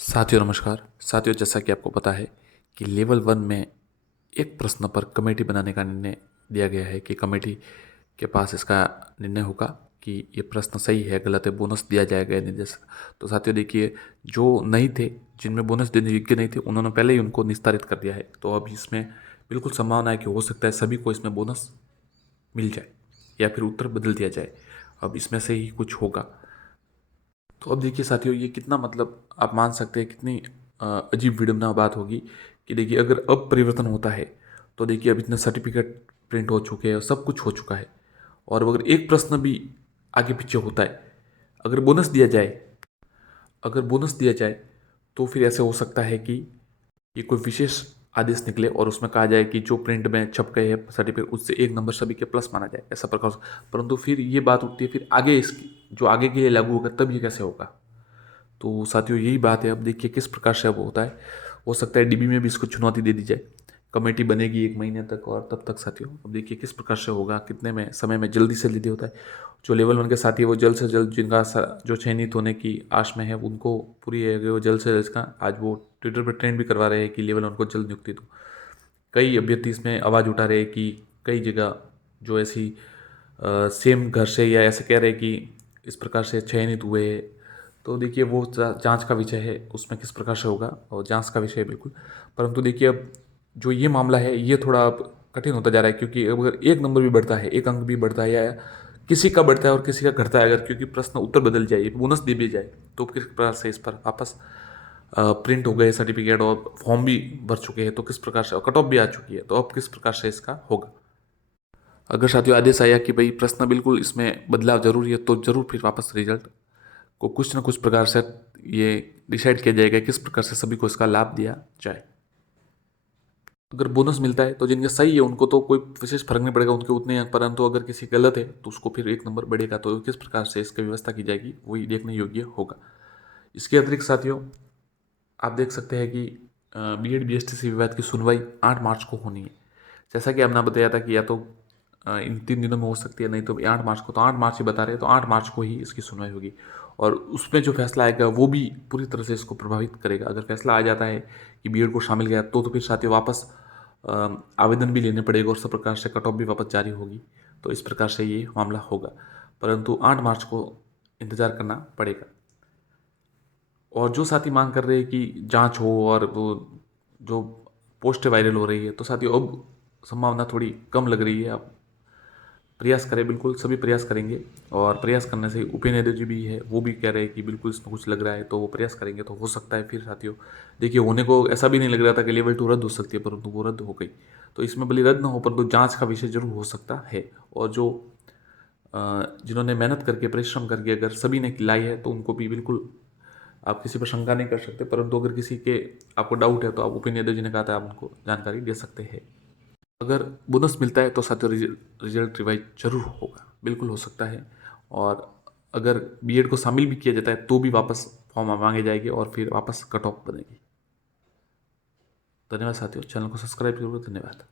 साथियों नमस्कार। साथियों, जैसा कि आपको पता है कि लेवल 1 में एक प्रश्न पर कमेटी बनाने का निर्णय दिया गया है कि कमेटी के पास इसका निर्णय होगा कि ये प्रश्न सही है गलत है, बोनस दिया जाएगा या नहीं। जैसा तो साथियों देखिए, जो नहीं थे, जिनमें बोनस देने योग्य नहीं थे, उन्होंने पहले ही उनको निस्तारित कर दिया है। तो अब इसमें बिल्कुल संभावना है कि हो सकता है सभी को इसमें बोनस मिल जाए या फिर उत्तर बदल दिया जाए। अब इसमें से ही कुछ होगा। तो अब देखिए साथियों, ये कितना मतलब आप मान सकते हैं कितनी अजीब विडम्बना बात होगी कि देखिए, अगर अब परिवर्तन होता है तो देखिए, अब इतने सर्टिफिकेट प्रिंट हो चुके हैं, सब कुछ हो चुका है, और अगर एक प्रश्न भी आगे पीछे होता है, अगर बोनस दिया जाए अगर बोनस दिया जाए तो फिर ऐसे हो सकता है कि ये कोई विशेष आदेश निकले और उसमें कहा जाए कि जो प्रिंट में छप गए हैं सर्टिफिकेट, उससे एक नंबर सभी के प्लस माना जाए, ऐसा प्रकार। परंतु फिर ये बात उठती है, फिर आगे इसकी जो आगे के लिए लागू होगा तब ये कैसे होगा। तो साथियों यही बात है। अब देखिए किस प्रकार से अब होता है। हो सकता है डीबी में भी इसको चुनौती दे दी जाए, कमेटी बनेगी 1 महीने तक, और तब तक साथियों अब देखिए किस प्रकार से होगा, कितने में समय में जल्दी से जल्दी होता है। जो लेवल 1 के साथी है वो जल्द से जल्द, जिनका जो चयनित होने की आश में है उनको पूरी है कि वो जल्द से जल्द इसका, आज वो ट्विटर पर ट्रेंड भी करवा रहे हैं कि लेवल 1 को जल्द नियुक्ति दो। कई अभ्यर्थी इसमें आवाज़ उठा रहे हैं कि कई जगह जो ऐसी सेम घर से या ऐसे कह रहे हैं कि इस प्रकार से चयनित हुए। तो देखिए वो जांच का विषय है, उसमें किस प्रकार से होगा, और जांच का विषय है बिल्कुल। परंतु देखिए अब जो ये मामला है ये थोड़ा अब कठिन होता जा रहा है, क्योंकि अगर एक नंबर भी बढ़ता है, एक अंक भी बढ़ता है, या किसी का बढ़ता है और किसी का घटता है, अगर क्योंकि प्रश्न उत्तर बदल जाए, बोनस दे भी जाए, तो किस प्रकार से इस पर वापस प्रिंट हो गए सर्टिफिकेट और फॉर्म भी भर चुके हैं, तो किस प्रकार से, और कट ऑफ भी आ चुकी है, तो अब किस प्रकार से इसका होगा। अगर साथियों आदेश आया कि भाई प्रश्न बिल्कुल इसमें बदलाव जरूरी है, तो जरूर फिर वापस रिजल्ट को कुछ ना कुछ प्रकार से ये डिसाइड किया जाएगा किस प्रकार से सभी को इसका लाभ दिया जाए। अगर बोनस मिलता है तो जिनके सही है उनको तो कोई विशेष फर्क नहीं पड़ेगा, उनके उतने अंक, परंतु अगर किसी गलत है तो उसको फिर एक नंबर बढ़ेगा। तो किस प्रकार से इसकी व्यवस्था की जाएगी वही देखने योग्य होगा। इसके अतिरिक्त साथियों आप देख सकते हैं कि बीएड बीएसटीसी विवाद की सुनवाई 8 मार्च को होनी है। जैसा कि आपने बताया था कि या तो इन 3 दिनों में हो सकती है, नहीं तो 8 मार्च को, तो 8 मार्च ही बता रहे हैं, तो 8 मार्च को ही इसकी सुनवाई होगी। और उसमें जो फैसला आएगा वो भी पूरी तरह से इसको प्रभावित करेगा। अगर फैसला आ जाता है कि बीएड को शामिल किया तो फिर साथियों वापस आवेदन भी लेने पड़ेगा, और सब प्रकार से कट ऑफ भी वापस जारी होगी। तो इस प्रकार से ये मामला होगा, परंतु 8 मार्च को इंतज़ार करना पड़ेगा। और जो साथी मांग कर रहे हैं कि जांच हो और वो जो पोस्ट वायरल हो रही है, तो साथियों अब संभावना थोड़ी कम लग रही है। अब प्रयास करें, बिल्कुल सभी प्रयास करेंगे, और प्रयास करने से उपेंद्र यादव जी भी है, वो भी कह रहे हैं कि बिल्कुल इसमें कुछ लग रहा है, तो वो प्रयास करेंगे तो हो सकता है फिर साथियों। देखिए होने को ऐसा भी नहीं लग रहा था कि लेवल 2 रद्द हो सकती है, परंतु वो रद्द हो गई। तो इसमें भले रद्द ना हो, परंतु जाँच का विषय जरूर हो सकता है। और जो जिन्होंने मेहनत करके परिश्रम करके अगर सभी ने लाई है, तो उनको भी बिल्कुल आप किसी पर शंका नहीं कर सकते। परंतु अगर किसी के आपको डाउट है तो आप उपेंद्र यादव जी ने कहा था, आप उनको जानकारी दे सकते हैं। अगर बोनस मिलता है तो साथियों रिजल्ट रिवाइज जरूर होगा, बिल्कुल हो सकता है। और अगर बीएड को शामिल भी किया जाता है तो भी वापस फॉर्म मांगे जाएंगे और फिर वापस कट ऑफ बनेगी। धन्यवाद साथियों, चैनल को सब्सक्राइब जरूर, धन्यवाद।